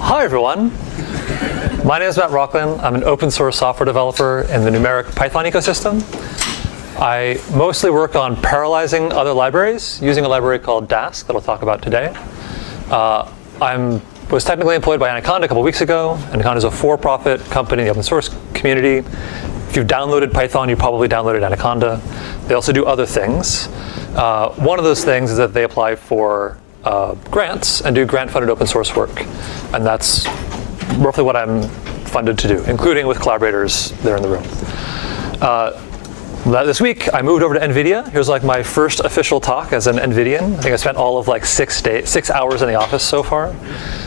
Hi, everyone. My name is Matt Rocklin. I'm an open source software developer in the numeric Python ecosystem. I mostly work on parallelizing other libraries using a library called Dask that I'll talk about today. I was technically employed by Anaconda a couple weeks ago. Anaconda is a for-profit company in the open source community. If you've downloaded Python, you probably downloaded Anaconda. They also do other things. One of those things is that they apply for grants and do grant-funded open source work. And that's roughly what I'm funded to do, including with collaborators there in the room. This week, I moved over to NVIDIA. Here's like my first official talk as an NVIDIAN. I think I spent all of like 6 hours in the office so far.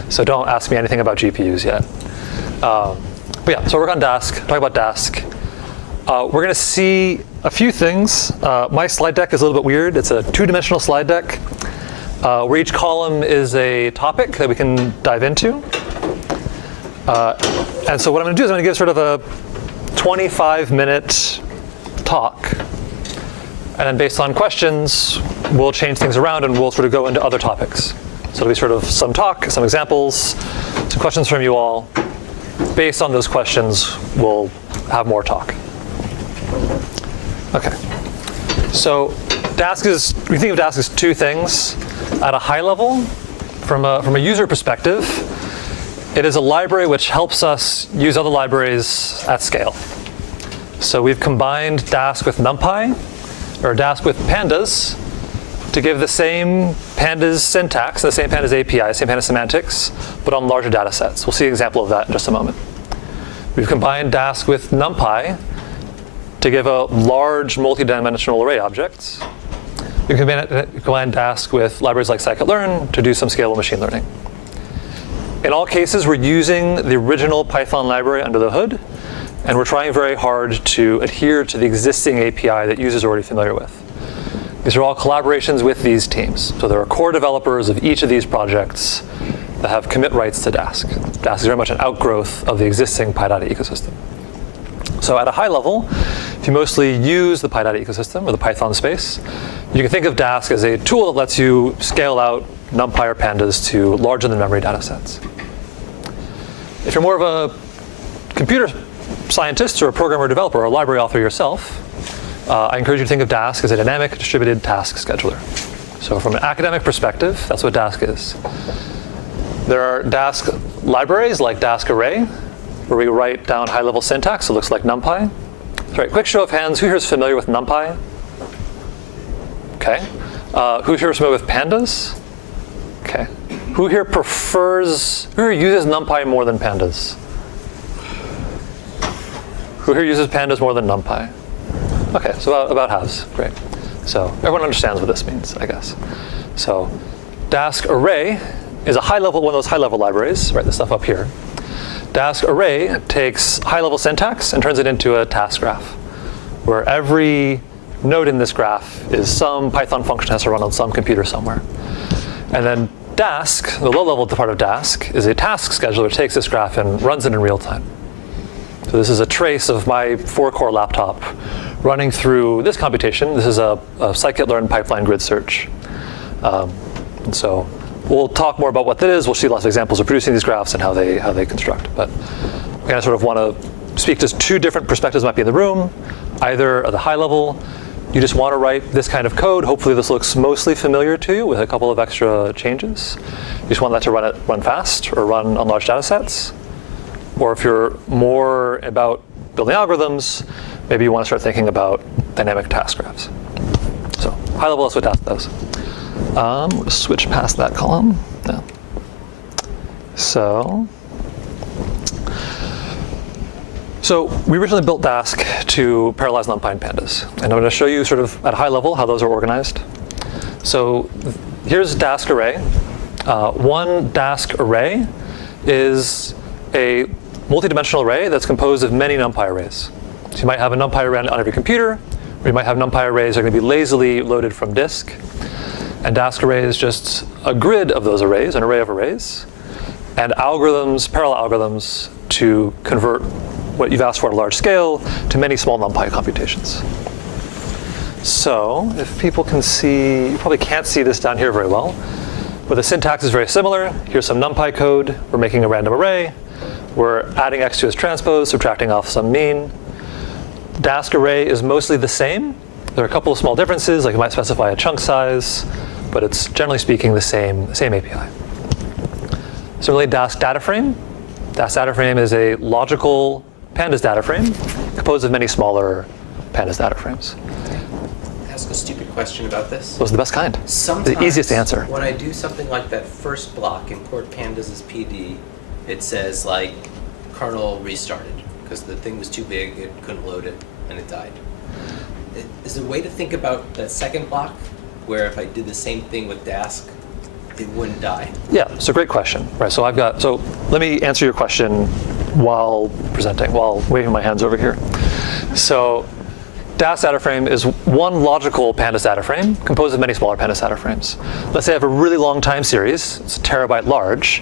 So don't ask me anything about GPUs yet. But yeah, so I work on Dask, talk about Dask. We're going to see a few things. My slide deck is a little bit weird. It's a 2-dimensional slide deck where each column is a topic that we can dive into. And so what I'm going to do is I'm going to give sort of a 25-minute talk. And then based on questions, we'll change things around and we'll sort of go into other topics. So it'll be sort of some talk, some examples, some questions from you all. Based on those questions, we'll have more talk. OK. So Dask is, we think of Dask as 2 things. At a high level, from a user perspective, it is a library which helps us use other libraries at scale. So we've combined Dask with NumPy, or Dask with pandas, to give the same pandas syntax, the same pandas API, same pandas semantics, but on larger data sets. We'll see an example of that in just a moment. We've combined Dask with NumPy to give a large multi-dimensional array objects. We can combine Dask with libraries like scikit-learn to do some scalable machine learning. In all cases, we're using the original Python library under the hood, and we're trying very hard to adhere to the existing API that users are already familiar with. These are all collaborations with these teams. So there are core developers of each of these projects that have commit rights to Dask. Dask is very much an outgrowth of the existing PyData ecosystem. So at a high level, if you mostly use the PyData ecosystem or the Python space, you can think of Dask as a tool that lets you scale out NumPy or pandas to larger than memory data sets. If you're more of a computer scientist or a programmer or developer or a library author yourself, I encourage you to think of Dask as a dynamic distributed task scheduler. So from an academic perspective, that's what Dask is. There are Dask libraries like Dask Array, where we write down high-level syntax. It looks like NumPy. All right, quick show of hands. Who here is familiar with NumPy? OK. Who here is familiar with pandas? OK. Who here uses NumPy more than pandas? Who here uses pandas more than NumPy? OK, so about halves. Great. So everyone understands what this means, I guess. So Dask Array is one of those high-level libraries. Write this stuff up here. Dask Array takes high-level syntax and turns it into a task graph, where every node in this graph is some Python function that has to run on some computer somewhere. And then Dask, the low-level part of Dask, is a task scheduler that takes this graph and runs it in real time. So this is a trace of my 4-core laptop running through this computation. This is a scikit-learn pipeline grid search. And so we'll talk more about what that is. We'll see lots of examples of producing these graphs and how they construct. But I kind of sort of want to speak to 2 different perspectives might be in the room. Either at the high level, you just want to write this kind of code. Hopefully this looks mostly familiar to you with a couple of extra changes. You just want that to run fast or run on large data sets. Or if you're more about building algorithms, maybe you want to start thinking about dynamic task graphs. So high level, that's what Dask does. We'll switch past that column. Yeah. So we originally built Dask to parallelize NumPy and pandas. And I'm going to show you sort of at a high level how those are organized. So here's Dask Array. One Dask Array is a multi-dimensional array that's composed of many NumPy arrays. So you might have a NumPy array on every computer, or you might have NumPy arrays that are going to be lazily loaded from disk. And Dask Array is just a grid of those arrays, an array of arrays, and algorithms, parallel algorithms, to convert what you've asked for at a large scale to many small NumPy computations. So if people can see, you probably can't see this down here very well, But the syntax is very similar. Here's some NumPy code. We're making a random array. We're adding x to its transpose, subtracting off some mean. Dask array is mostly the same. There are a couple of small differences, like you might specify a chunk size, but it's generally speaking the same API. Similarly, Dask data frame. Dask data frame is a logical pandas data frame composed of many smaller pandas data frames. Ask a stupid question about this. Those are the best kind. Sometimes the easiest to answer. When I do something like that first block, import pandas as PD, it says like kernel restarted because the thing was too big, it couldn't load it, and it died. Is there a way to think about that second block where if I did the same thing with Dask, it wouldn't die? Yeah, so great question. Right, so let me answer your question while presenting, while waving my hands over here. So Dask data frame is one logical pandas data frame composed of many smaller pandas data frames. Let's say I have a really long time series, it's a terabyte large,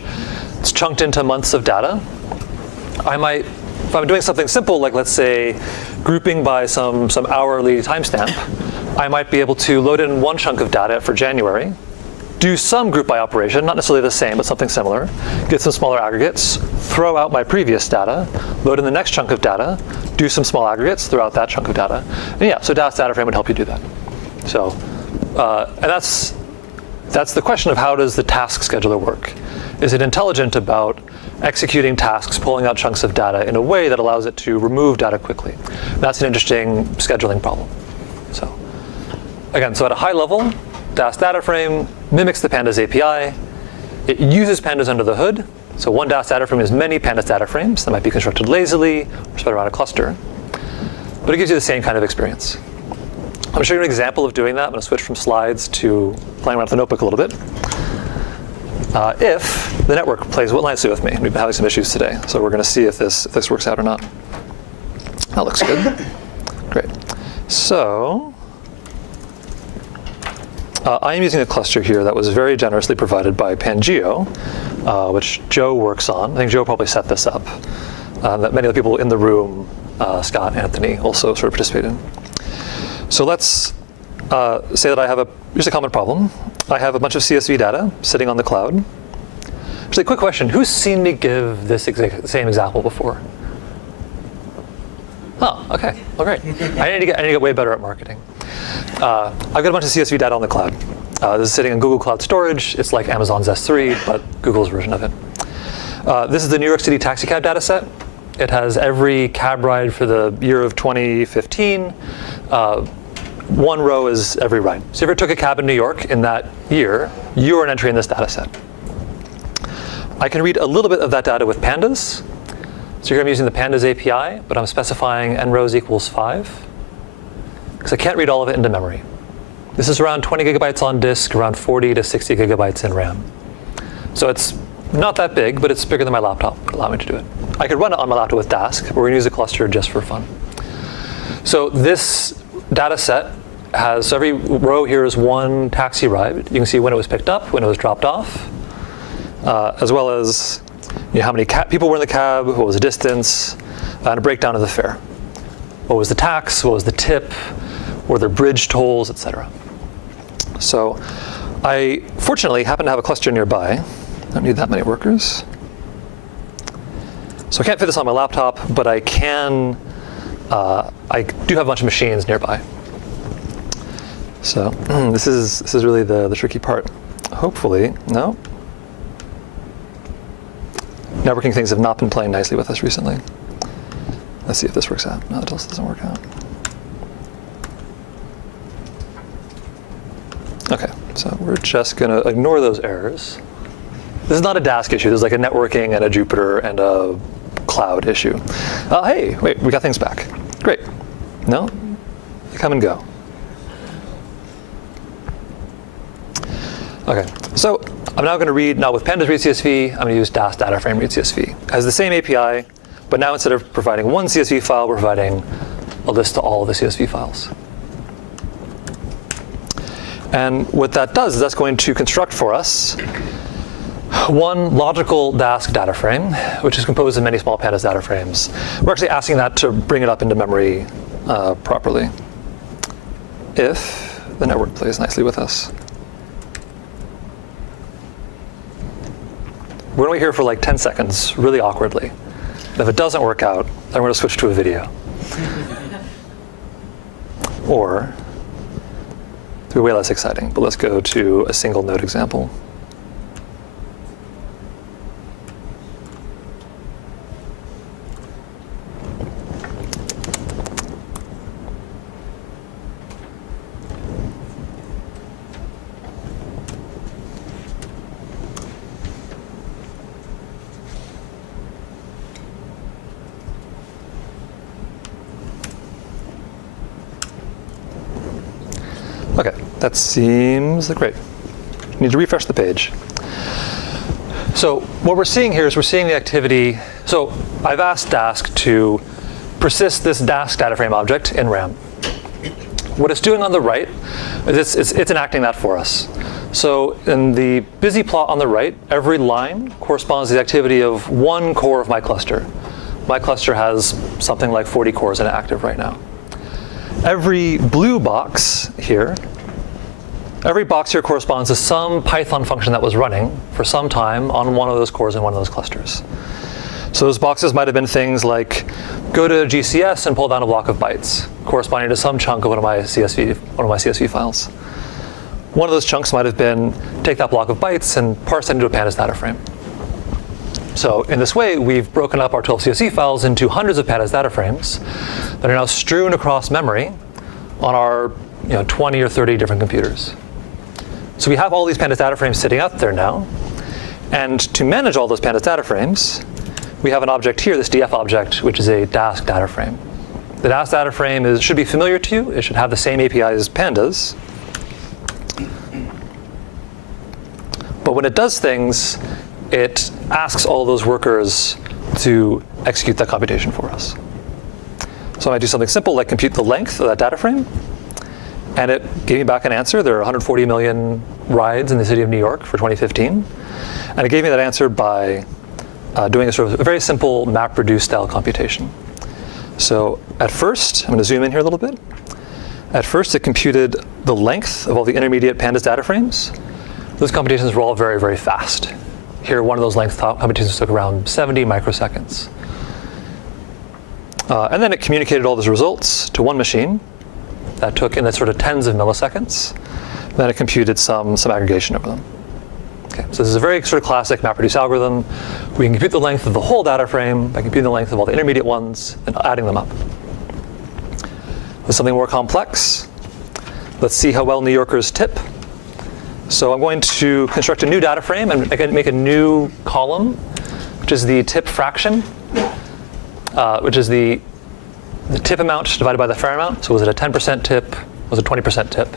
it's chunked into months of data. I might, if I'm doing something simple, like let's say grouping by some hourly timestamp, I might be able to load in one chunk of data for January, do some group by operation, not necessarily the same, but something similar, get some smaller aggregates, throw out my previous data, load in the next chunk of data, do some small aggregates, throw out that chunk of data. And yeah, so Dask data frame would help you do that. So, and that's the question of how does the task scheduler work? Is it intelligent about executing tasks, pulling out chunks of data in a way that allows it to remove data quickly? That's an interesting scheduling problem. So again, so at a high level, Dask data frame mimics the pandas API. It uses pandas under the hood. So one Dask data frame has many pandas data frames that might be constructed lazily or spread around a cluster. But it gives you the same kind of experience. I'm going to show you an example of doing that. I'm going to switch from slides to playing around with the notebook a little bit. If the network plays nicely with me, we've been having some issues today, so we're going to see if this works out or not. That looks good. Great. So I am using a cluster here that was very generously provided by Pangeo, which Joe works on. I think Joe probably set this up. That many of the people in the room, Scott, Anthony, also sort of participate in. So let's say that here's a common problem. I have a bunch of CSV data sitting on the cloud. Actually, quick question. Who's seen me give this same example before? Oh, okay. Well, great. I need to get way better at marketing. I've got a bunch of CSV data on the cloud. This is sitting in Google Cloud Storage. It's like Amazon's S3, but Google's version of it. This is the New York City taxicab data set. It has every cab ride for the year of 2015. One row is every ride. So if you ever took a cab in New York in that year, you are an entry in this data set. I can read a little bit of that data with pandas. So here I'm using the pandas API, but I'm specifying n rows equals 5. Because I can't read all of it into memory. This is around 20 gigabytes on disk, around 40 to 60 gigabytes in RAM. So it's not that big, but it's bigger than my laptop would allow me to do it. I could run it on my laptop with Dask, but we're going to use a cluster just for fun. So this data set has, so every row here is one taxi ride. You can see when it was picked up, when it was dropped off, as well as how many people were in the cab, what was the distance, and a breakdown of the fare. What was the tax, what was the tip, were there bridge tolls, etc. So I fortunately happen to have a cluster nearby. I don't need that many workers. So I can't fit this on my laptop, but I can, I do have a bunch of machines nearby. So this is really the tricky part. Hopefully, no. Networking things have not been playing nicely with us recently. Let's see if this works out. No, it also doesn't work out. Okay, so we're just going to ignore those errors. This is not a Dask issue. This is like a networking and a Jupyter and a cloud issue. Hey, wait, we got things back. Great. No? They come and go. Okay, so I'm now going to read, not with pandas read CSV, I'm going to use Dask data frame read CSV. It has the same API, but now instead of providing one CSV file, we're providing a list to all of the CSV files. And what that does is that's going to construct for us one logical Dask data frame, which is composed of many small pandas data frames. We're actually asking that to bring it up into memory properly, if the network plays nicely with us. We're going to wait here for like 10 seconds, really awkwardly. And if it doesn't work out, then we're going to switch to a video. Or, to be way less exciting, but let's go to a single node example. Okay, that seems great. Need to refresh the page. So what we're seeing here is we're seeing the activity. So I've asked Dask to persist this Dask data frame object in RAM. What it's doing on the right is it's enacting that for us. So in the busy plot on the right, every line corresponds to the activity of one core of my cluster. My cluster has something like 40 cores in it active right now. Every blue box here, corresponds to some Python function that was running for some time on one of those cores in one of those clusters. So those boxes might have been things like go to GCS and pull down a block of bytes, corresponding to some chunk of one of my CSV files. One of those chunks might have been take that block of bytes and parse it into a pandas data frame. So in this way, we've broken up our 12 CSV files into hundreds of pandas data frames that are now strewn across memory on our 20 or 30 different computers. So we have all these pandas data frames sitting out there now. And to manage all those pandas data frames, we have an object here, this df object, which is a Dask data frame. The Dask data frame should be familiar to you. It should have the same APIs as pandas. But when it does things, it asks all those workers to execute that computation for us. So I might do something simple like compute the length of that data frame. And it gave me back an answer. There are 140 million rides in the city of New York for 2015. And it gave me that answer by doing a very simple MapReduce style computation. So at first, I'm going to zoom in here a little bit. At first, it computed the length of all the intermediate pandas data frames. Those computations were all very, very fast. Here, one of those length computations took around 70 microseconds. And then it communicated all those results to one machine. That took in the sort of tens of milliseconds. Then it computed some aggregation over them. Okay, so this is a very sort of classic MapReduce algorithm. We can compute the length of the whole data frame by computing the length of all the intermediate ones and adding them up. With something more complex, let's see how well New Yorkers tip. So I'm going to construct a new data frame and again make a new column, which is the tip fraction, which is the tip amount divided by the fare amount. So was it a 10% tip? Was it a 20% tip?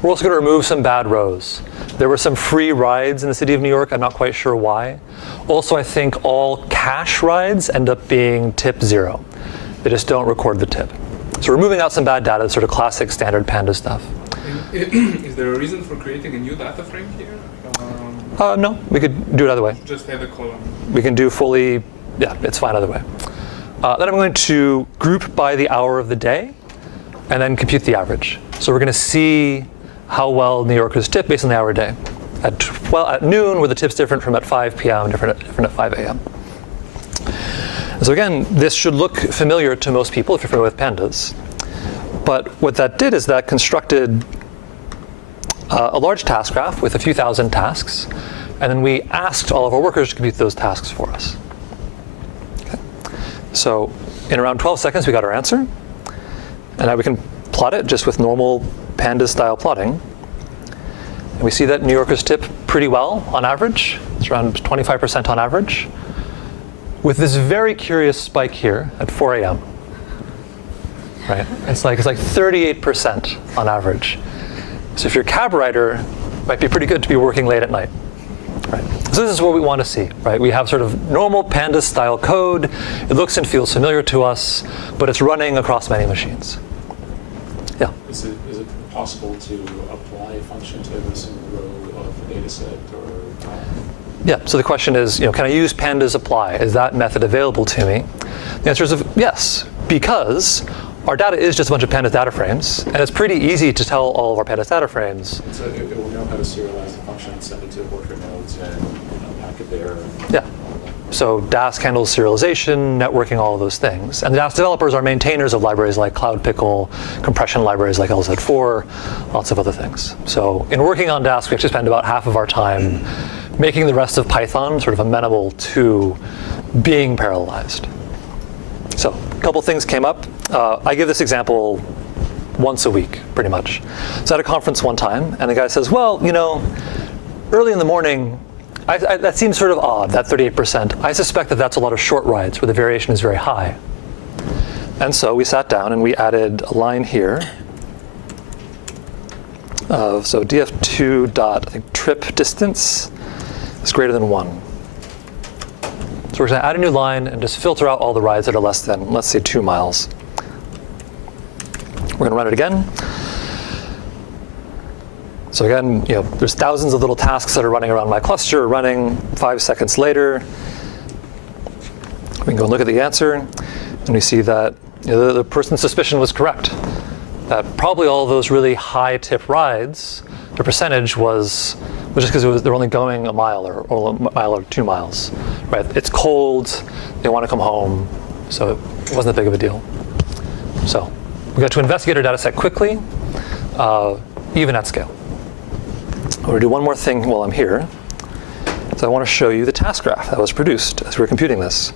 We're also going to remove some bad rows. There were some free rides in the city of New York. I'm not quite sure why. Also, I think all cash rides end up being tip 0. They just don't record the tip. So we're moving out some bad data, sort of classic standard Panda stuff. Is there a reason for creating a new data frame here? No, we could do it either way. Just have a column. We can do fully, yeah, it's fine either way. Then I'm going to group by the hour of the day and then compute the average. So we're going to see how well New Yorkers tip based on the hour of day. At noon, were the tips different from at 5 p.m., different at 5 a.m. So again, this should look familiar to most people if you're familiar with pandas. But what that did is that constructed a large task graph with a few thousand tasks. And then we asked all of our workers to compute those tasks for us. Okay. So in around 12 seconds, we got our answer. And now we can plot it just with normal pandas style plotting. And we see that New Yorkers tip pretty well on average. It's around 25% on average. With this very curious spike here at 4 a.m. Right? It's like 38% on average. So if you're a cab rider, it might be pretty good to be working late at night. Right? So this is what we want to see. Right? We have sort of normal pandas style code. It looks and feels familiar to us, but it's running across many machines. Yeah. Is it possible to apply a function to every single row of a data set or? Yeah, so the question is, can I use pandas apply? Is that method available to me? The answer is yes, because our data is just a bunch of pandas data frames, and it's pretty easy to tell all of our pandas data frames. So it will know how to serialize the function, send it to worker nodes, and pass packet there. Yeah. So Dask handles serialization, networking, all of those things. And the Dask developers are maintainers of libraries like CloudPickle, compression libraries like LZ4, lots of other things. So in working on Dask, we actually spend about half of our time making the rest of Python sort of amenable to being parallelized. So a couple things came up. I give this example once a week, pretty much. So at a conference one time, and the guy says, well, you know, early in the morning, that seems sort of odd, that 38%. I suspect that that's a lot of short rides where the variation is very high. And so we sat down and we added a line here of, so df2 dot, I think, trip distance is greater than 1. So we're going to add a new line and just filter out all the rides that are less than, let's say, 2 miles. We're going to run it again. So again, you know, there's thousands of little tasks that are running around my cluster, running 5 seconds later. We can go and look at the answer, and we see that, you know, the person's suspicion was correct. That probably all of those really high tip rides, the percentage was just because they're only going a mile or a mile or 2 miles, right? It's cold, they want to come home, so it wasn't that big of a deal. So we got to investigate our data set quickly, even at scale. I'm going to do one more thing while I'm here. So I want to show you the task graph that was produced as we were computing this.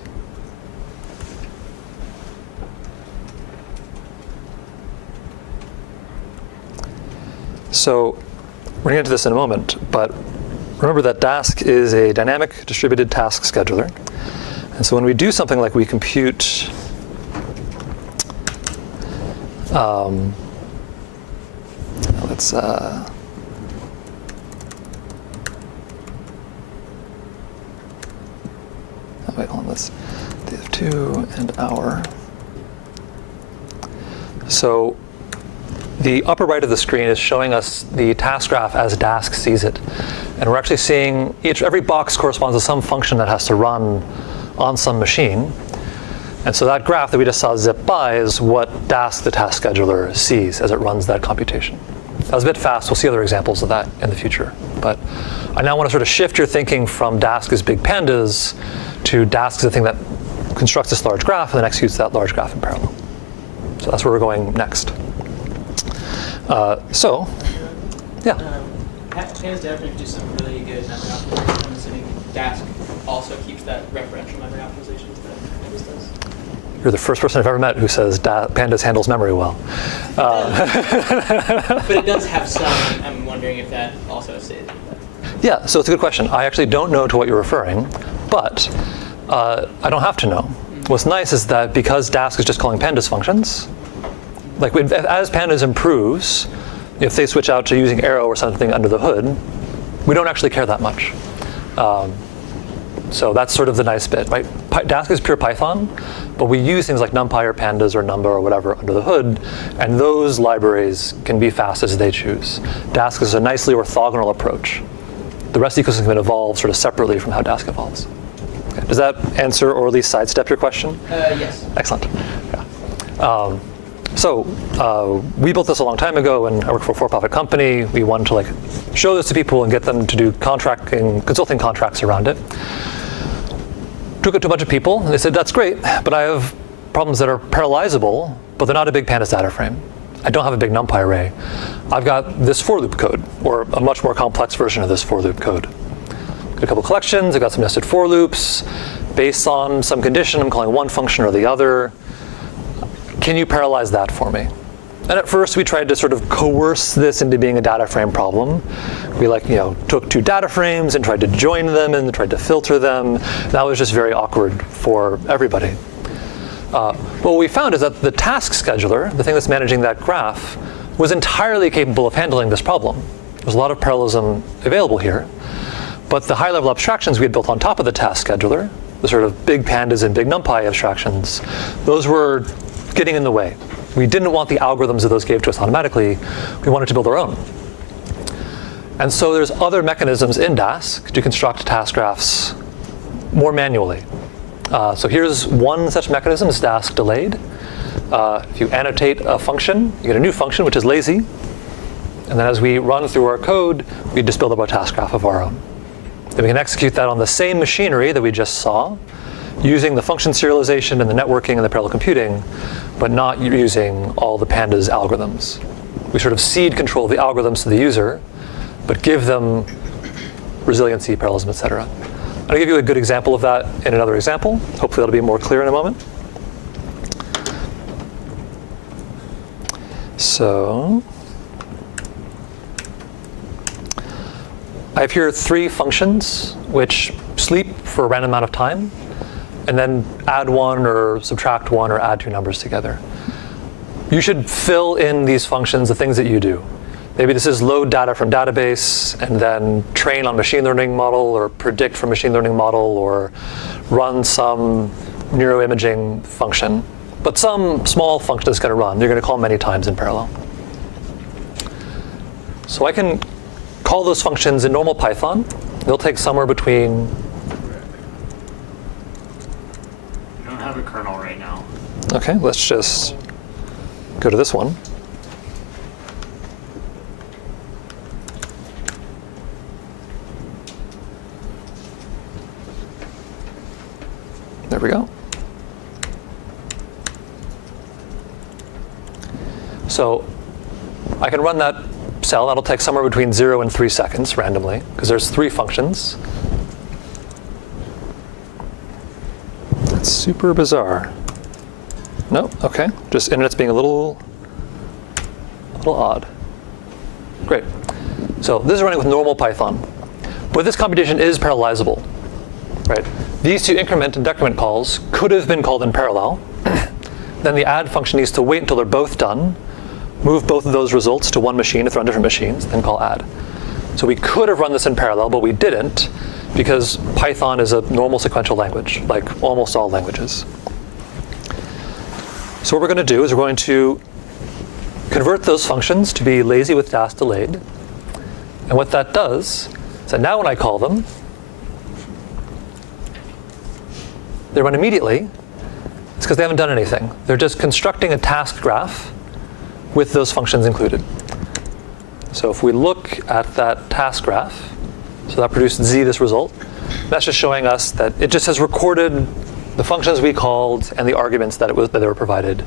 So we're going to get to this in a moment, but remember that Dask is a dynamic distributed task scheduler. And so when we do something like we compute let's wait, hold on, this df2 and hour. So the upper right of the screen is showing us the task graph as Dask sees it. And we're actually seeing every box corresponds to some function that has to run on some machine. And so that graph that we just saw zip by is what Dask, the task scheduler, sees as it runs that computation. That was a bit fast. We'll see other examples of that in the future. But I now want to sort of shift your thinking from Dask as big pandas to Dask as the thing that constructs this large graph and then executes that large graph in parallel. So that's where we're going next. Pandas definitely do some really good memory optimization. I'm assuming Dask also keeps that referential memory optimization that Pandas does. You're the first person I've ever met who says Pandas handles memory well. But it does have some. I'm wondering if that also stays. Yeah, so it's a good question. I actually don't know to what you're referring, but I don't have to know. What's nice is that because Dask is just calling pandas functions, like as pandas improves, if they switch out to using arrow or something under the hood, we don't actually care that much. So that's sort of the nice bit, right? Dask is pure Python, but we use things like NumPy or pandas or Numba or whatever under the hood, and those libraries can be fast as they choose. Dask is a nicely orthogonal approach. The rest of the ecosystem can evolve sort of separately from how Dask evolves. Okay. Does that answer or at least sidestep your question? Yes. Excellent. Yeah. We built this a long time ago, and I work for a for-profit company. We wanted to show this to people and get them to do consulting contracts around it. Took it to a bunch of people, and they said, that's great, but I have problems that are parallelizable, but they're not a big pandas data frame. I don't have a big NumPy array. I've got this for loop code, or a much more complex version of this for loop code. Got a couple collections, I've got some nested for loops. Based on some condition, I'm calling one function or the other. Can you parallelize that for me? And at first, we tried to sort of coerce this into being a data frame problem. We took 2 data frames and tried to join them and tried to filter them. That was just very awkward for everybody. What we found is that the task scheduler, the thing that's managing that graph, was entirely capable of handling this problem. There's a lot of parallelism available here. But the high-level abstractions we had built on top of the task scheduler, the sort of big pandas and big NumPy abstractions, those were getting in the way. We didn't want the algorithms that those gave to us automatically. We wanted to build our own. And so there's other mechanisms in Dask to construct task graphs more manually. So here's one such mechanism, is Dask delayed. If you annotate a function, you get a new function, which is lazy. And then as we run through our code, we just build up a task graph of our own. Then we can execute that on the same machinery that we just saw, using the function serialization and the networking and the parallel computing, but not using all the pandas algorithms. We sort of cede control of the algorithms to the user, but give them resiliency, parallelism, etc. I'll give you a good example of that in another example. Hopefully that'll be more clear in a moment. So I have here 3 functions which sleep for a random amount of time, and then add 1 or subtract 1 or add 2 numbers together. You should fill in these functions the things that you do. Maybe this is load data from database and then train on machine learning model, or predict from machine learning model, or run some neuroimaging function. But some small function is going to run. You're going to call many times in parallel. So I can call those functions in normal Python. They'll take somewhere between... We don't have a kernel right now. Okay, let's just go to this one. There we go. So I can run that cell. That'll take somewhere between 0 and 3 seconds randomly, because there's 3 functions. That's super bizarre. No, okay. Just internet's being a little odd. Great. So this is running with normal Python. But this computation is parallelizable, right? These 2 increment and decrement calls could have been called in parallel. Then the add function needs to wait until they're both done, move both of those results to one machine if they're on different machines, then call add. So we could have run this in parallel, but we didn't, because Python is a normal sequential language, like almost all languages. So what we're going to do is we're going to convert those functions to be lazy with Dask delayed. And what that does is that now when I call them, they run immediately. It's because they haven't done anything. They're just constructing a task graph with those functions included. So if we look at that task graph, so that produced Z, this result, that's just showing us that it just has recorded the functions we called and the arguments that they were provided.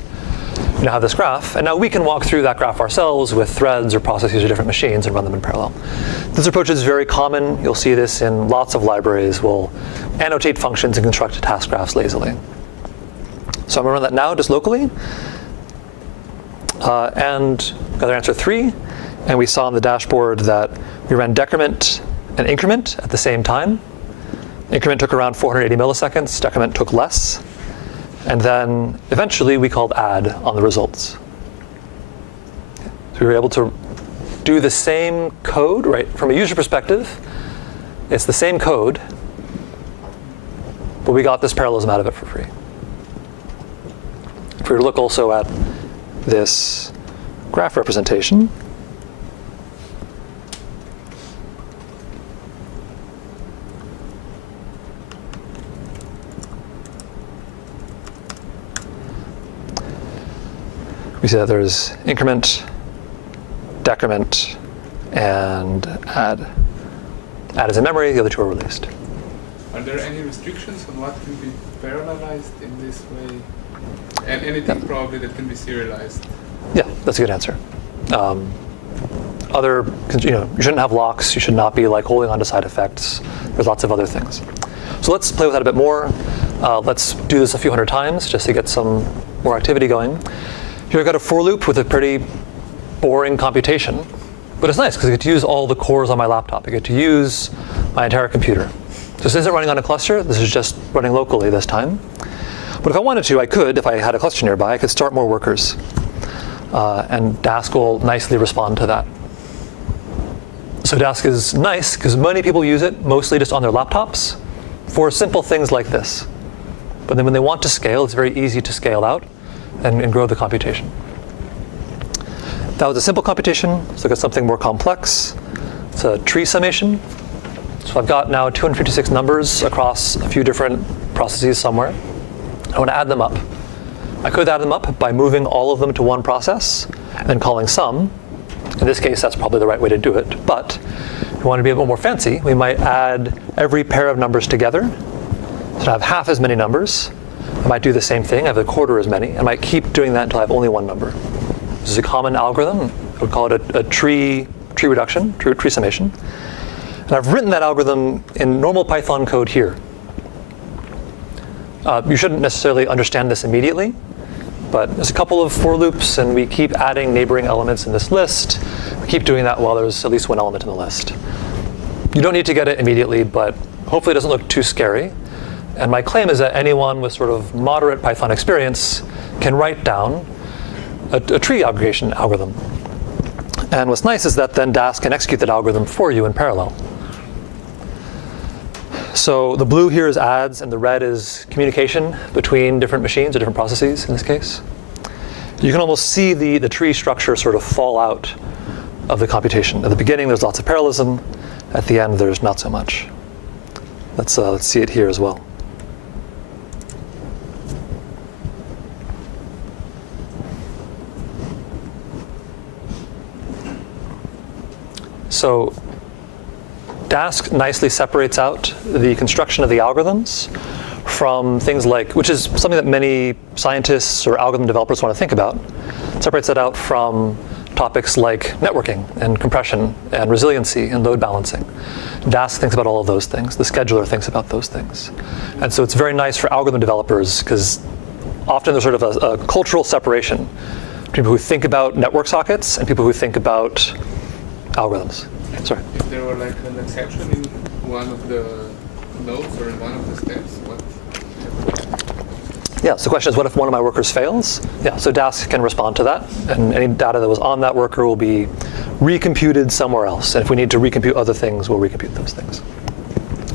We now have this graph, and now we can walk through that graph ourselves with threads or processes or different machines and run them in parallel. This approach is very common. You'll see this in lots of libraries. We'll annotate functions and construct task graphs lazily. So I'm going to run that now just locally. And got our answer 3. And we saw on the dashboard that we ran decrement and increment at the same time. Increment took around 480 milliseconds. Decrement took less. And then eventually we called add on the results. So we were able to do the same code, right? From a user perspective, it's the same code, but we got this parallelism out of it for free. If we were to look also at this graph representation, we see that there's increment, decrement, and add. Add is in memory, the other 2 are released. Are there any restrictions on what can be parallelized in this way? And anything probably that can be serialized? Yeah, that's a good answer. You shouldn't have locks. You should not be like holding on to side effects. There's lots of other things. So let's play with that a bit more. Let's do this a few hundred times just to get some more activity going. Here I've got a for loop with a pretty boring computation, but it's nice because I get to use all the cores on my laptop. I get to use my entire computer. So this isn't running on a cluster. This is just running locally this time. But if I wanted to, I could, if I had a cluster nearby, I could start more workers. And Dask will nicely respond to that. So Dask is nice because many people use it, mostly just on their laptops, for simple things like this. But then when they want to scale, it's very easy to scale out and grow the computation. That was a simple computation. Let's look at something more complex. It's a tree summation. So I've got now 256 numbers across a few different processes somewhere. I want to add them up. I could add them up by moving all of them to one process and then calling sum. In this case, that's probably the right way to do it. But we want to be a bit more fancy, we might add every pair of numbers together. So I have half as many numbers. I might do the same thing. I have a quarter as many. I might keep doing that until I have only one number. This is a common algorithm. I would call it a tree reduction, tree summation. And I've written that algorithm in normal Python code here. You shouldn't necessarily understand this immediately, but there's a couple of for loops, and we keep adding neighboring elements in this list. We keep doing that while there's at least one element in the list. You don't need to get it immediately, but hopefully it doesn't look too scary. And my claim is that anyone with sort of moderate Python experience can write down a tree aggregation algorithm. And what's nice is that then Dask can execute that algorithm for you in parallel. So the blue here is adds, and the red is communication between different machines or different processes in this case. You can almost see the tree structure sort of fall out of the computation. At the beginning, there's lots of parallelism. At the end, there's not so much. Let's see it here as well. So Dask nicely separates out the construction of the algorithms from things like, which is something that many scientists or algorithm developers want to think about. It separates it out from topics like networking and compression and resiliency and load balancing. Dask thinks about all of those things. The scheduler thinks about those things. And so it's very nice for algorithm developers because often there's sort of a cultural separation between people who think about network sockets and people who think about algorithms. Sorry. If there were like an exception in one of the nodes or in one of the steps, what? Yeah, so the question is, what if one of my workers fails? Yeah, so Dask can respond to that, and any data that was on that worker will be recomputed somewhere else. And if we need to recompute other things, we'll recompute those things.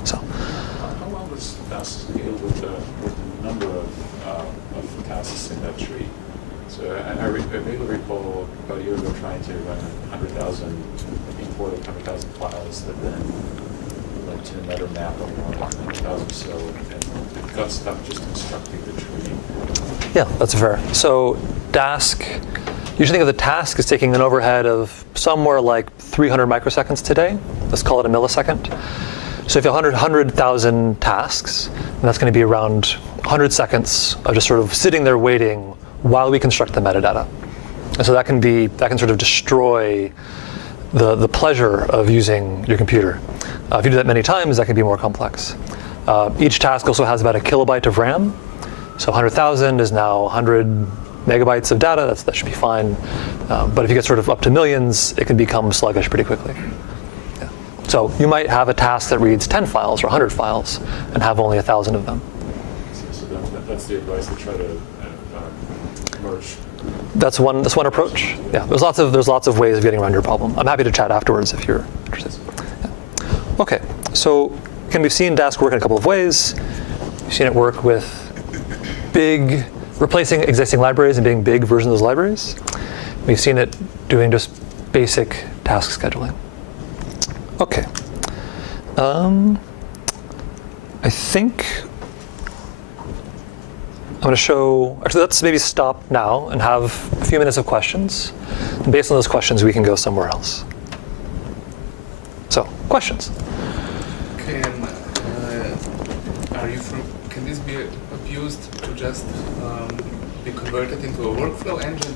So. How well does Dask scale with the number of tasks in that tree? So I vaguely recall about a year ago trying to run 100,000, import 100,000 files that then led to another map of 100,000 so, and it got stuck just constructing the tree. Yeah, that's fair. So Dask, you should think of the task as taking an overhead of somewhere like 300 microseconds today. Let's call it a millisecond. So if you have 100,000 tasks, then that's going to be around 100 seconds of just sort of sitting there waiting while we construct the metadata. And so that can sort of destroy the pleasure of using your computer. If you do that many times, that can be more complex. Each task also has about a kilobyte of RAM. So 100,000 is now 100 megabytes of data. That should be fine. But if you get sort of up to millions, it can become sluggish pretty quickly. Yeah. So you might have a task that reads 10 files or 100 files and have only 1,000 of them. So that's the advice to try to merge. That's one approach. Yeah, there's lots of ways of getting around your problem. I'm happy to chat afterwards if you're interested. Yeah. Okay, so we've seen Dask work in a couple of ways. We've seen it work with replacing existing libraries and being big versions of those libraries. We've seen it doing just basic task scheduling. Okay. I think I'm going to show, actually let's maybe stop now and have a few minutes of questions. And based on those questions, we can go somewhere else. So, questions? Can this be abused to just be converted into a workflow engine?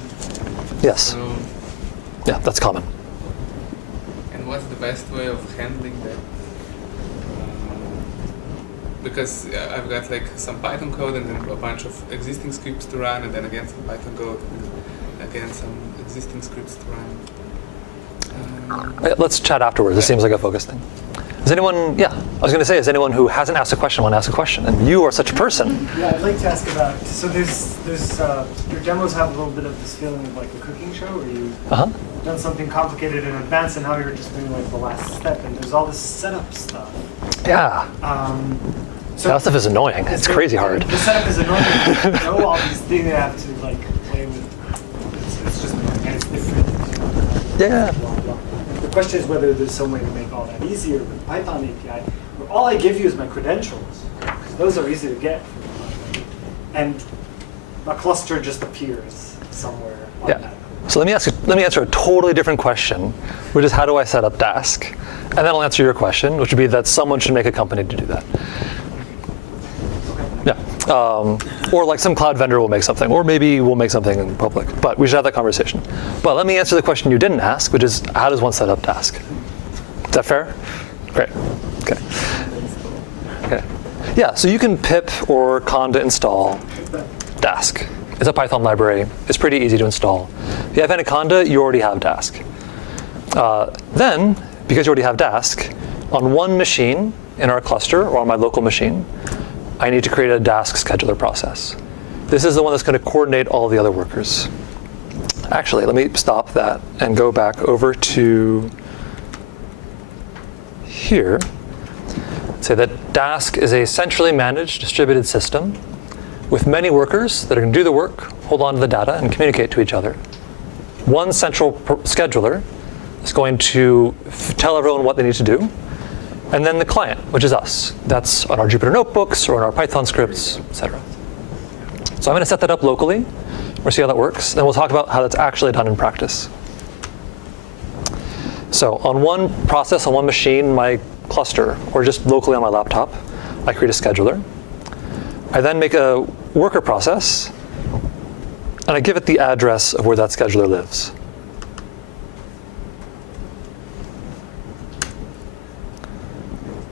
Yes. So, yeah, that's common. and what's the best way of handling that? Because I've got like some Python code and then a bunch of existing scripts to run, and then again some Python code, and again some existing scripts to run. Let's chat afterwards. It seems like a focus thing. Is anyone, yeah, I was going to say, is anyone who hasn't asked a question want to ask a question? And you are such a person. Yeah, I'd like to ask about, so there's your demos have a little bit of this feeling of like a cooking show where you've done something complicated in advance and now you're just doing like the last step, and there's all this setup stuff. Yeah. So that stuff is annoying. It's crazy hard. The setup is annoying. You know, all these things you have to like play with. It's just annoying and it's different. Yeah. Blah, blah. The question is whether there's some way to make all that easier with Python API, where all I give you is my credentials, because those are easy to get. And a cluster just appears somewhere on Yeah. that code. So let me answer a totally different question, which is how do I set up Dask? And then I'll answer your question, which would be that someone should make a company to do that. Yeah. Or like some cloud vendor will make something, or maybe we'll make something in public. But we should have that conversation. But let me answer the question you didn't ask, which is how does one set up Dask? Is that fair? Great. Okay. Okay. Yeah. So you can pip or conda install Dask. It's a Python library. It's pretty easy to install. If you have Anaconda, you already have Dask. Then, because you already have Dask, on one machine in our cluster or on my local machine, I need to create a Dask scheduler process. This is the one that's going to coordinate all the other workers. Actually, let me stop that and go back over to here. Say that Dask is a centrally managed distributed system with many workers that are going to do the work, hold on to the data, and communicate to each other. One central scheduler is going to tell everyone what they need to do. And then the client, which is us. That's on our Jupyter notebooks or on our Python scripts, et cetera. So I'm going to set that up locally. We'll see how that works. Then we'll talk about how that's actually done in practice. So on one process, on one machine, my cluster, or just locally on my laptop, I create a scheduler. I then make a worker process, and I give it the address of where that scheduler lives.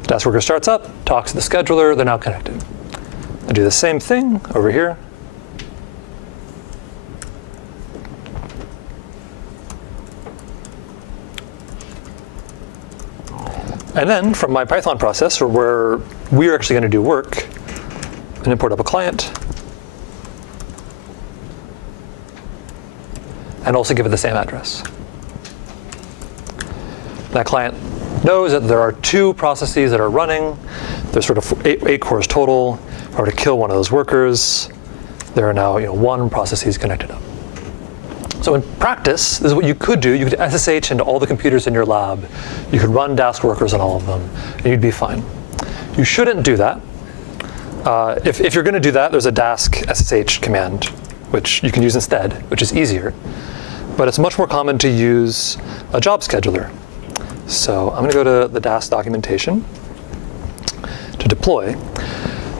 Dask worker starts up, talks to the scheduler, they're now connected. I do the same thing over here. And then from my Python process, or where we're actually going to do work, and import up a client, and also give it the same address. That client knows that there are two processes that are running. There's sort of eight cores total. If I were to kill one of those workers, there are now one processes connected up. So in practice, this is what you could do. You could SSH into all the computers in your lab. You could run Dask workers on all of them, and you'd be fine. You shouldn't do that. If you're going to do that, there's a Dask SSH command, which you can use instead, which is easier. But it's much more common to use a job scheduler. So I'm going to go to the Dask documentation to deploy.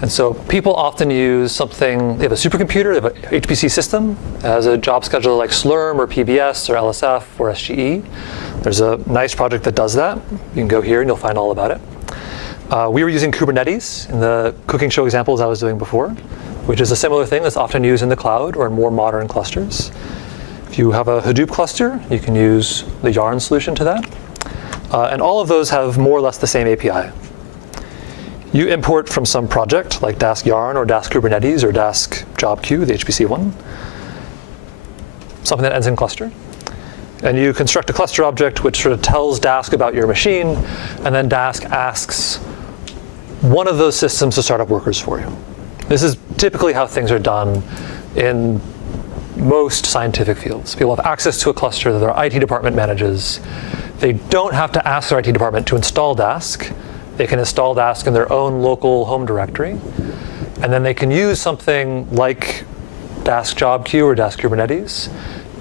And so people often use something, they have a supercomputer, they have an HPC system, as a job scheduler like Slurm or PBS or LSF or SGE. There's a nice project that does that. You can go here and you'll find all about it. We were using Kubernetes in the cooking show examples I was doing before, which is a similar thing that's often used in the cloud or in more modern clusters. If you have a Hadoop cluster, you can use the Yarn solution to that. And all of those have more or less the same API. You import from some project like Dask Yarn or Dask Kubernetes or Dask Job Queue, the HPC one, something that ends in cluster. And you construct a cluster object which sort of tells Dask about your machine, and then Dask asks one of those systems to start up workers for you. This is typically how things are done in most scientific fields. People have access to a cluster that their IT department manages. They don't have to ask their IT department to install Dask. They can install Dask in their own local home directory. And then they can use something like Dask Job Queue or Dask Kubernetes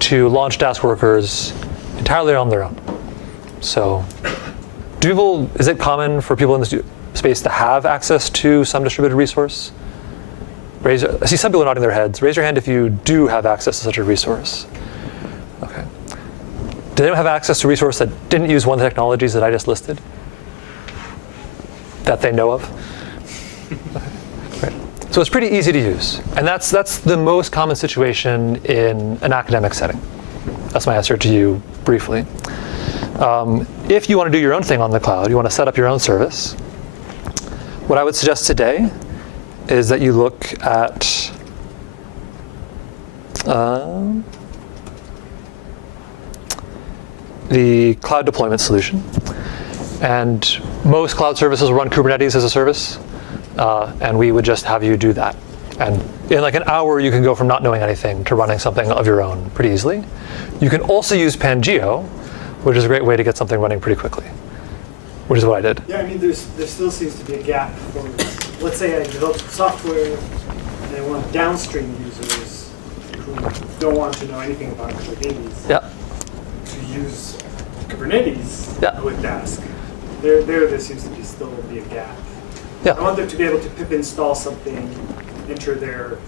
to launch Dask workers entirely on their own. So is it common for people in this space to have access to some distributed resource? I see some people nodding their heads. Raise your hand if you do have access to such a resource. Okay. Did anyone have access to a resource that didn't use one of the technologies that I just listed? That they know of? Okay. Right. So it's pretty easy to use. And that's the most common situation in an academic setting. That's my answer to you briefly. If you want to do your own thing on the cloud, you want to set up your own service, what I would suggest today is that you look at the cloud deployment solution. And most cloud services run Kubernetes as a service, and we would just have you do that. And in like an hour, you can go from not knowing anything to running something of your own pretty easily. You can also use Pangeo, which is a great way to get something running pretty quickly, which is what I did. Yeah, I mean, there still seems to be a gap for, let's say I develop software and I want downstream users who don't want to know anything about Kubernetes Yeah. to use Kubernetes Yeah. with Dask. There seems to still be a gap. I Yeah. want them to be able to pip install something, enter their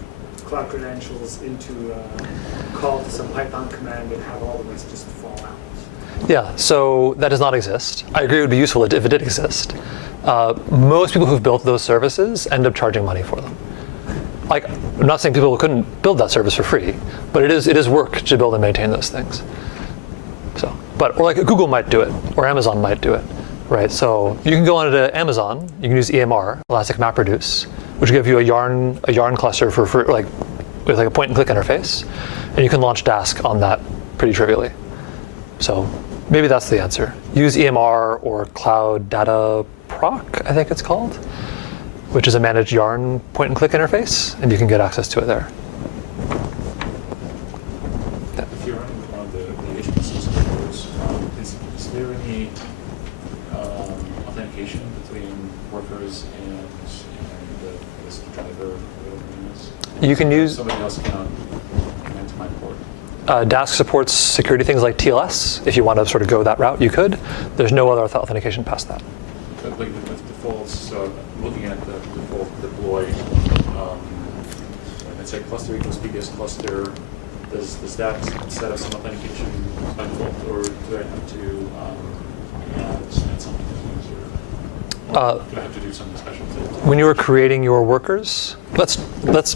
cloud credentials into a call to some Python command, and have all the rest just fall out. Yeah, so that does not exist. I agree it would be useful if it did exist. Most people who've built those services end up charging money for them. Like, I'm not saying people couldn't build that service for free, but it is work to build and maintain those things. So, or like Google might do it, or Amazon might do it, right? So you can go onto Amazon, you can use EMR, Elastic MapReduce, which will give you a yarn cluster for with like a point and click interface, and you can launch Dask on that pretty trivially. So maybe that's the answer. Use EMR or Cloud Data Proc, I think it's called, which is a managed yarn point and click interface, and you can get access to it there. If you're running one of the HPC servers, is there any authentication between workers and this driver? You can use Somebody else cannot come into my port. Dask supports security things like TLS. If you want to sort of go that route, you could. There's no other authentication past that. But like with defaults, so looking at the default deploy, let's say cluster equals biggest cluster, does that set up some authentication by default, or do I have to add something to user? Do I have to do something special to When you are creating your workers, let's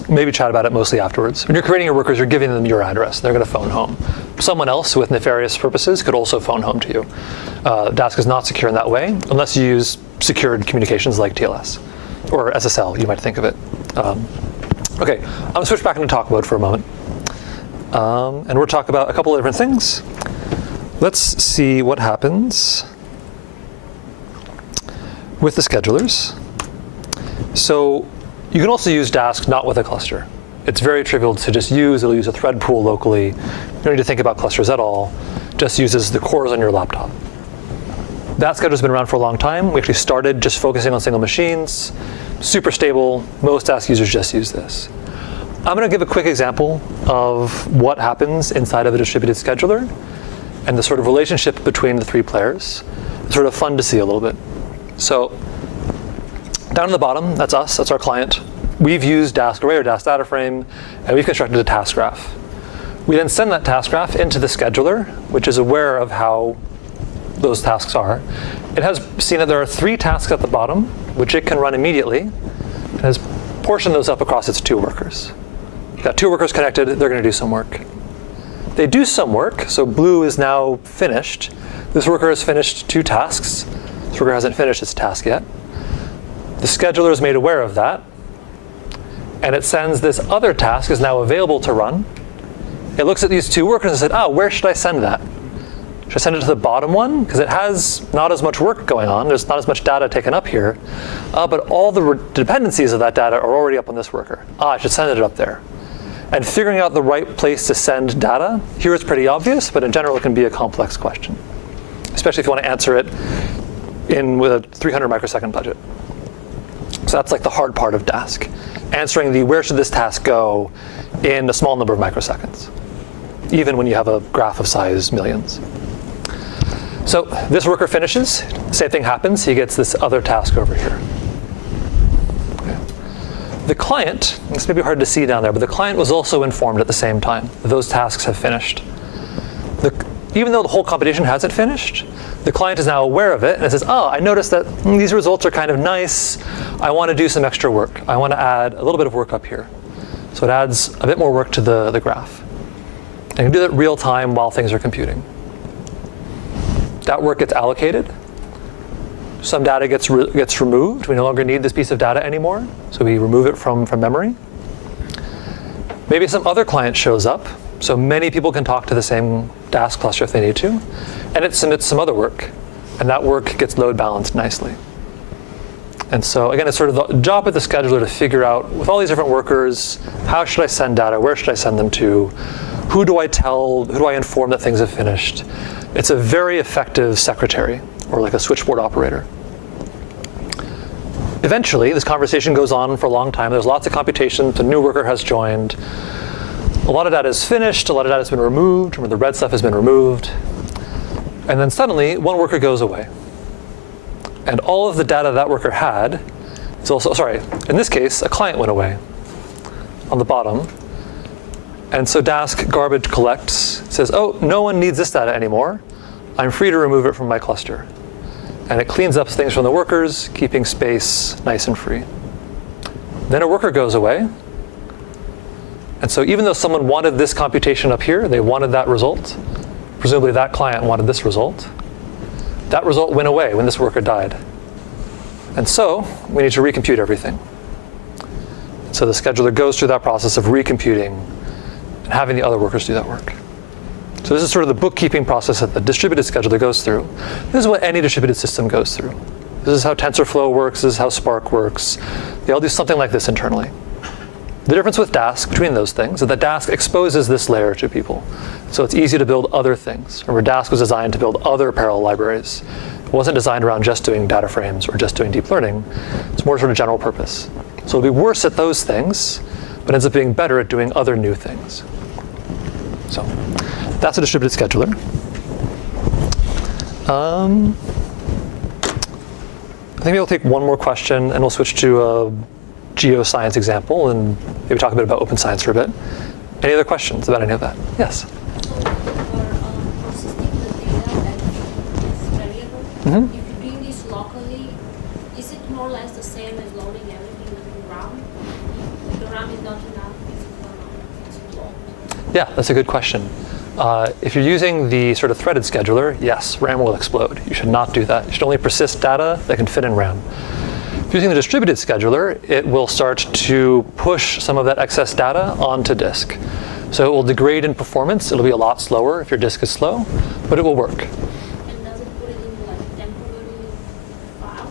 maybe chat about it mostly afterwards. When you're creating your workers, you're giving them your address. They're going to phone home. Someone else with nefarious purposes could also phone home to you. Dask is not secure in that way, unless you use secured communications like TLS or SSL. You might think of it. Okay, I'm going to switch back into talk mode for a moment, and we'll talk about a couple of different things. Let's see what happens with the schedulers. So you can also use Dask not with a cluster. It's very trivial to just use. It'll use a thread pool locally. You don't need to think about clusters at all. Just uses the cores on your laptop. That scheduler's been around for a long time. We actually started just focusing on single machines. Super stable. Most Dask users just use this. I'm going to give a quick example of what happens inside of a distributed scheduler and the sort of relationship between the three players. It's sort of fun to see a little bit. So down at the bottom, that's us, that's our client. We've used Dask Array or Dask Data Frame, and we've constructed a task graph. We then send that task graph into the scheduler, which is aware of how those tasks are. It has seen that there are 3 tasks at the bottom, which it can run immediately, and has portioned those up across its 2 workers. Got 2 workers connected, they're going to do some work. They do some work, so blue is now finished. This worker has finished 2 tasks. This worker hasn't finished its task yet. The scheduler is made aware of that, and it sends this other task is now available to run. It looks at these 2 workers and said, oh, where should I send that? Should I send it to the bottom one? Because it has not as much work going on. There's not as much data taken up here. But all the dependencies of that data are already up on this worker. I should send it up there. And figuring out the right place to send data, here it's pretty obvious, but in general it can be a complex question, especially if you want to answer it with a 300 microsecond budget. So that's like the hard part of Dask, answering the where should this task go in a small number of microseconds, even when you have a graph of size millions. So this worker finishes, same thing happens, he gets this other task over here. Okay. The client, this may be hard to see down there, but the client was also informed at the same time that those tasks have finished. Even though the whole computation hasn't finished, the client is now aware of it, and it says, oh, I noticed that these results are kind of nice. I want to do some extra work. I want to add a little bit of work up here. So it adds a bit more work to the graph. And you can do that real time while things are computing. That work gets allocated. Some data gets removed. We no longer need this piece of data anymore, so we remove it from memory. Maybe some other client shows up, so many people can talk to the same Dask cluster if they need to, and it submits some other work, and that work gets load balanced nicely. And so again, it's sort of the job of the scheduler to figure out, with all these different workers, how should I send data, where should I send them to, who do I inform that things have finished. It's a very effective secretary, or like a switchboard operator. Eventually, this conversation goes on for a long time. There's lots of computations, a new worker has joined. a lot of data is finished, a lot of data has been removed, or the red stuff has been removed. And then suddenly, one worker goes away. And all of the data that worker had is also, sorry, in this case, a client went away on the bottom. And so Dask garbage collects, says, oh, no one needs this data anymore. I'm free to remove it from my cluster. And it cleans up things from the workers, keeping space nice and free. Then a worker goes away. And so even though someone wanted this computation up here, they wanted that result, presumably that client wanted this result, that result went away when this worker died. And so we need to recompute everything. So the scheduler goes through that process of recomputing and having the other workers do that work. So this is sort of the bookkeeping process that the distributed scheduler goes through. This is what any distributed system goes through. This is how TensorFlow works. This is how Spark works. They all do something like this internally. The difference with Dask between those things is that Dask exposes this layer to people. So it's easy to build other things. Remember, Dask was designed to build other parallel libraries. It wasn't designed around just doing data frames or just doing deep learning. It's more sort of general purpose. So it'll be worse at those things, but ends up being better at doing other new things. So that's a distributed scheduler. I think we'll take one more question, and we'll switch to a geoscience example, and maybe talk a bit about open science for a bit. Any other questions about any of that? Yes? So for processing the data that is variable, Mhm. if you're doing this locally, is it more or less the same as loading everything within RAM? If the RAM is not enough, is it going to explode? Yeah, that's a good question. If you're using the sort of threaded scheduler, yes, RAM will explode. You should not do that. You should only persist data that can fit in RAM. If you're using the distributed scheduler, it will start to push some of that excess data onto disk. So it will degrade in performance. It'll be a lot slower if your disk is slow, but it will work. And does it put it in like temporary files?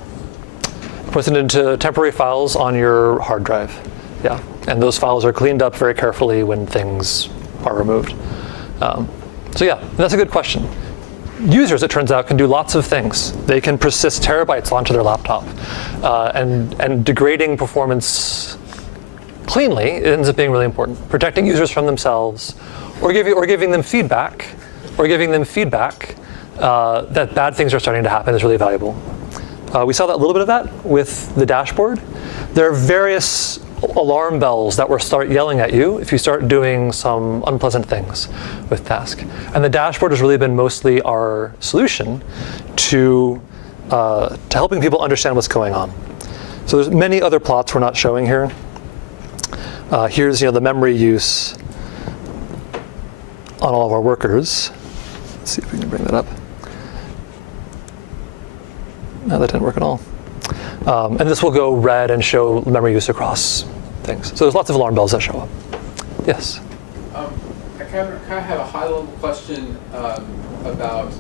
It puts it into temporary files on your hard drive. Yeah, and those files are cleaned up very carefully when things are removed. So yeah, that's a good question. Users, it turns out, can do lots of things. They can persist terabytes onto their laptop. And degrading performance cleanly ends up being really important. Protecting users from themselves, or giving them feedback, that bad things are starting to happen is really valuable. We saw that a little bit of that with the dashboard. There are various alarm bells that will start yelling at you if you start doing some unpleasant things with Dask. And the dashboard has really been mostly our solution to helping people understand what's going on. So there's many other plots we're not showing here. Here's the memory use on all of our workers. Let's see if we can bring that up. No, that didn't work at all. And this will go red and show memory use across things. So there's lots of alarm bells that show up. Yes? I kind of have a high-level question about,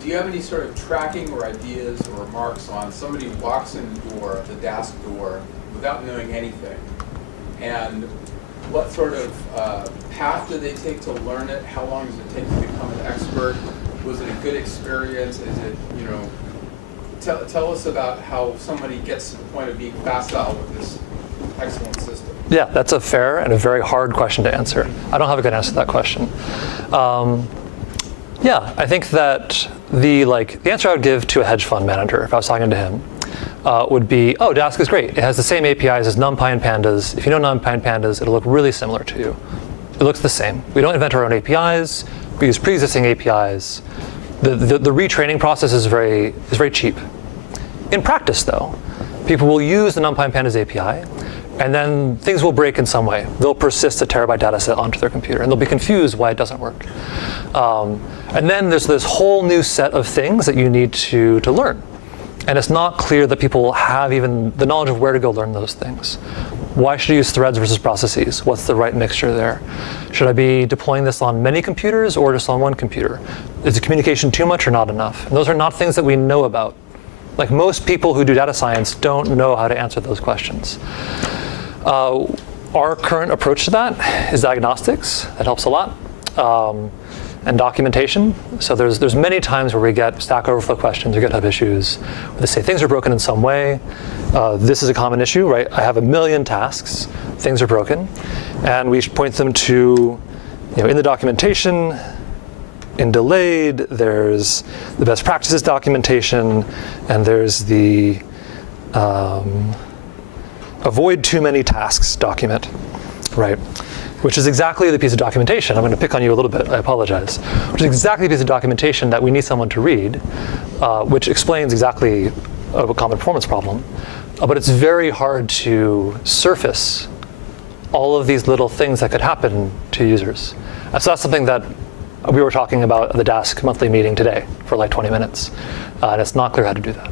do you have any sort of tracking or ideas or remarks on somebody walks in the door, the Dask door, without knowing anything? And what sort of path do they take to learn it? How long does it take to become an expert? Was it a good experience? Is it, tell us about how somebody gets to the point of being facile with this excellent system. Yeah, that's a fair and a very hard question to answer. I don't have a good answer to that question. Yeah, I think that the answer I would give to a hedge fund manager, if I was talking to him, would be, oh, Dask is great. It has the same APIs as NumPy and Pandas. If you know NumPy and Pandas, it'll look really similar to you. It looks the same. We don't invent our own APIs. We use pre-existing APIs. The retraining process is very cheap. In practice, though, people will use the NumPy and Pandas API, and then things will break in some way. They'll persist a terabyte data set onto their computer, and they'll be confused why it doesn't work. And then there's this whole new set of things that you need to learn. And it's not clear that people have even the knowledge of where to go learn those things. Why should I use threads versus processes? What's the right mixture there? Should I be deploying this on many computers or just on one computer? Is the communication too much or not enough? And those are not things that we know about. Like most people who do data science don't know how to answer those questions. Our current approach to that is diagnostics. That helps a lot. And documentation. So there's many times where we get Stack Overflow questions or GitHub issues where they say things are broken in some way. This is a common issue, right? I have 1 million tasks. things are broken, and we point them to, in the documentation, in delayed, there's the best practices documentation, and there's the avoid too many tasks document, right? Which is exactly the piece of documentation. I'm going to pick on you a little bit, I apologize. Which is exactly the piece of documentation that we need someone to read, which explains exactly a common performance problem. But it's very hard to surface all of these little things that could happen to users. And so that's something that we were talking about at the Dask monthly meeting today for like 20 minutes. And it's not clear how to do that.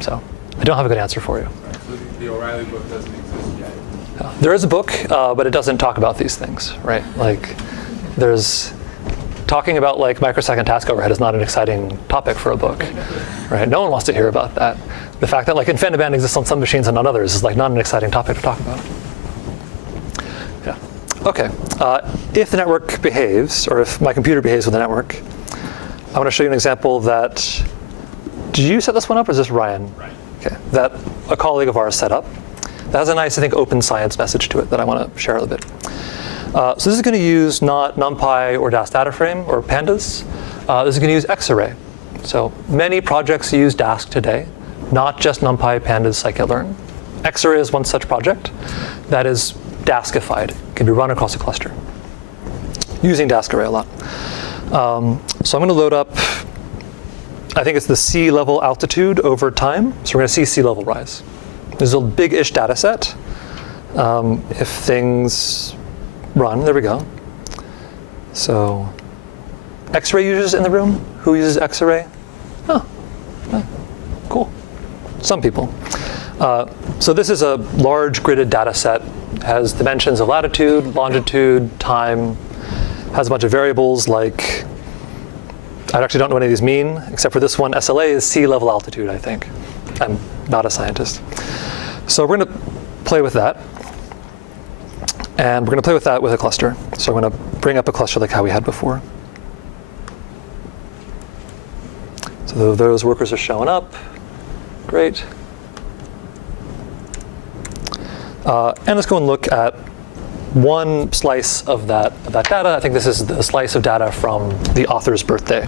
So I don't have a good answer for you. Right, so the O'Reilly book doesn't exist yet. There is a book, but it doesn't talk about these things, right? Like, there's talking about like microsecond task overhead is not an exciting topic for a book, right? No one wants to hear about that. The fact that like InfiniBand exists on some machines and on others is like not an exciting topic to talk about. Yeah. Okay. If the network behaves, or if my computer behaves with the network, I want to show you an example that. Did you set this one up, or is this Ryan? Right. Okay. That a colleague of ours set up. That has a nice, I think, open science message to it that I want to share a little bit. So this is going to use not NumPy or Dask data frame or pandas. This is going to use Xarray. So many projects use Dask today, not just NumPy, pandas, scikit-learn. Xarray is one such project that is Daskified, can be run across a cluster, using Dask array a lot. So I'm going to load up, I think it's the sea level altitude over time. So we're going to see sea level rise. This is a big-ish data set. If things run, there we go. So Xarray users in the room? Who uses Xarray? Oh, cool. Some people. So this is a large gridded data set. Has dimensions of latitude, longitude, time. Has a bunch of variables like, I actually don't know what any of these mean, except for this one. SLA is sea level altitude, I think. I'm not a scientist. So we're going to play with that. And we're going to play with that with a cluster. So I'm going to bring up a cluster like how we had before. So those workers are showing up. Great. And let's go and look at one slice of that data. I think this is the slice of data from the author's birthday.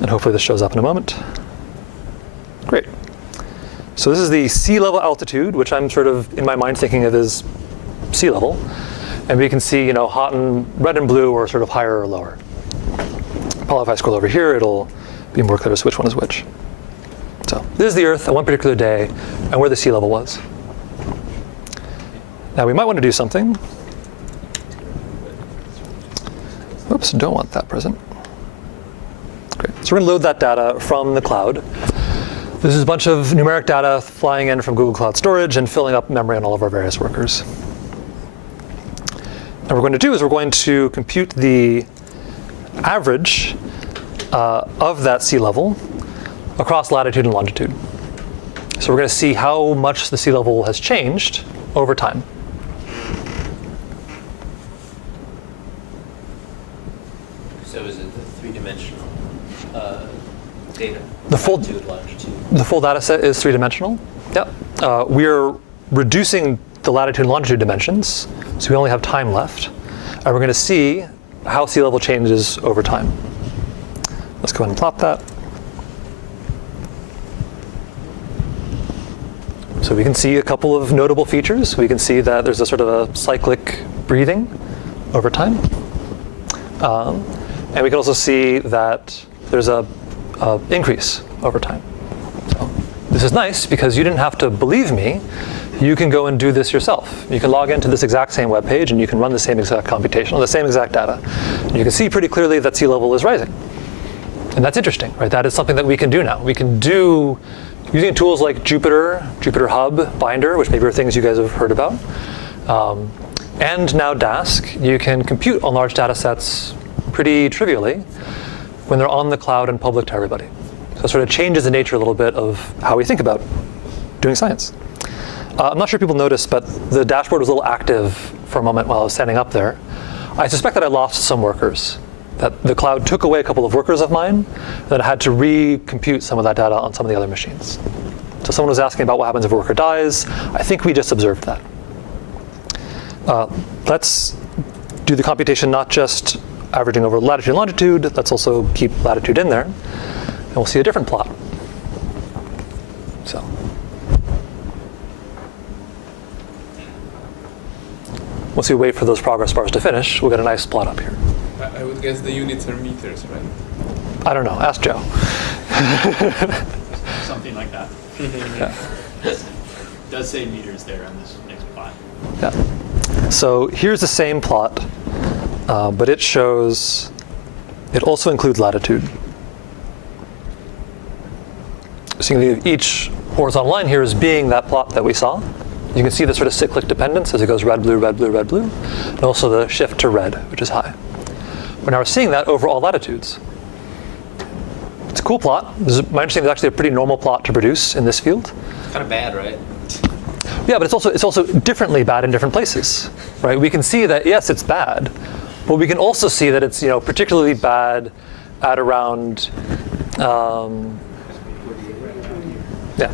And hopefully this shows up in a moment. Great. So this is the sea level altitude, which I'm sort of in my mind thinking of as sea level. And we can see, hot and red and blue are sort of higher or lower. Probably if I scroll over here, it'll be more clear as to which one is which. So this is the Earth at one particular day and where the sea level was. Now we might want to do something. Oops, don't want that present. Great. So we're going to load that data from the cloud. This is a bunch of numeric data flying in from Google Cloud Storage and filling up memory on all of our various workers. And what we're going to do is we're going to compute the average of that sea level across latitude and longitude. So we're going to see how much the sea level has changed over time. So is it the three-dimensional data? The full Latitude, longitude. The full data set is three-dimensional. Yep. We're reducing the latitude and longitude dimensions, so we only have time left. And we're going to see how sea level changes over time. Let's go ahead and plot that. So we can see a couple of notable features. We can see that there's a sort of a cyclic breathing over time. And we can also see that there's a increase over time. So this is nice because you didn't have to believe me. You can go and do this yourself. You can log into this exact same web page and you can run the same exact computation on the same exact data. And you can see pretty clearly that sea level is rising. And that's interesting, right? That is something that we can do now. We can do, using tools like Jupyter, Jupyter Hub, Binder, which maybe are things you guys have heard about, and now Dask, you can compute on large data sets pretty trivially when they're on the cloud and public to everybody. So it sort of changes the nature a little bit of how we think about doing science. I'm not sure if people noticed, but the dashboard was a little active for a moment while I was standing up there. I suspect that I lost some workers, that the cloud took away a couple of workers of mine, that I had to recompute some of that data on some of the other machines. So someone was asking about what happens if a worker dies. I think we just observed that. Let's do the computation not just averaging over latitude and longitude. Let's also keep latitude in there. And we'll see a different plot. So. Once we wait for those progress bars to finish, we'll get a nice plot up here. I would guess the units are meters, right? I don't know. Ask Joe. Something like that. Yeah. It does say meters there on this next plot. Yeah. So here's the same plot, but it shows, it also includes latitude. So you can think of each horizontal line here as being that plot that we saw. You can see the sort of cyclic dependence as it goes red, blue, red, blue, red, blue, and also the shift to red, which is high. But now we're seeing that over all latitudes. It's a cool plot. My understanding is actually a pretty normal plot to produce in this field. Kind of bad, right? Yeah, but it's also differently bad in different places, right? We can see that yes, it's bad, but we can also see that it's particularly bad at around yeah.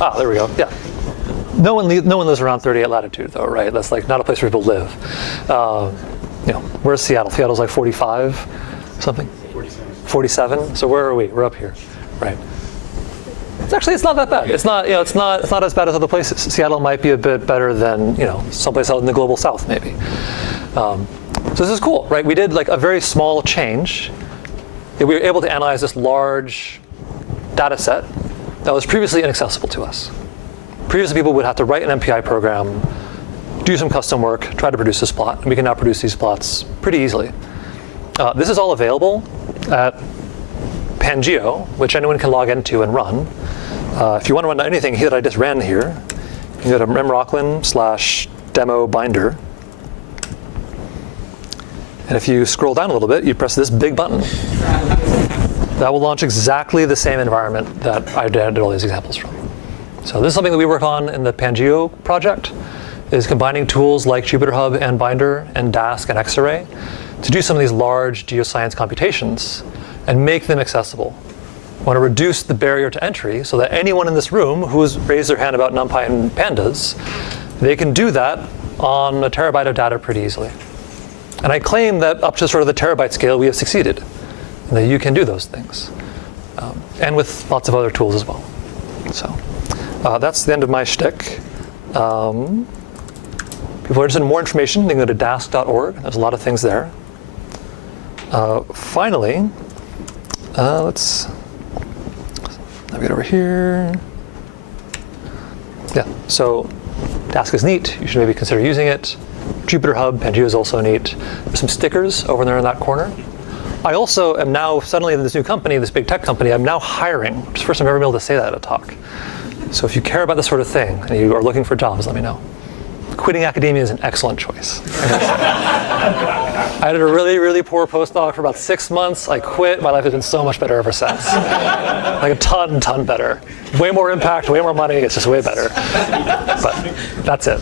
Ah, there we go. Yeah. No one lives around 38 latitude though, right? That's like not a place where people live. Where's Seattle? Seattle's like 45 something. 47. So where are we? We're up here, right? It's not that bad. It's not as bad as other places. Seattle might be a bit better than someplace out in the global south maybe. So this is cool, right? We did like a very small change. We were able to analyze this large data set that was previously inaccessible to us. Previously, people would have to write an MPI program, do some custom work, try to produce this plot, and we can now produce these plots pretty easily. This is all available at Pangeo, which anyone can log into and run. If you want to run anything that I just ran here, you can go to memrocklin/demo binder. And if you scroll down a little bit, you press this big button. That will launch exactly the same environment that I did all these examples from. So this is something that we work on in the Pangeo project, is combining tools like JupyterHub and Binder and Dask and Xarray to do some of these large geoscience computations and make them accessible. We want to reduce the barrier to entry so that anyone in this room who's raised their hand about NumPy and pandas, they can do that on a terabyte of data pretty easily. And I claim that up to sort of the terabyte scale, we have succeeded, and that you can do those things, and with lots of other tools as well. So that's the end of my shtick. People are interested in more information, they can go to dask.org. There's a lot of things there. Finally, let's navigate over here. Yeah, so Dask is neat. You should maybe consider using it. JupyterHub, Pangeo is also neat. There's some stickers over there in that corner. I also am now suddenly in this new company, this big tech company, I'm now hiring. It's the first time I've ever been able to say that at a talk. So if you care about this sort of thing and you are looking for jobs, let me know. Quitting academia is an excellent choice. I did a really, really poor postdoc for about 6 months. I quit. My life has been so much better ever since. Like a ton better. Way more impact, way more money. It's just way better. But that's it.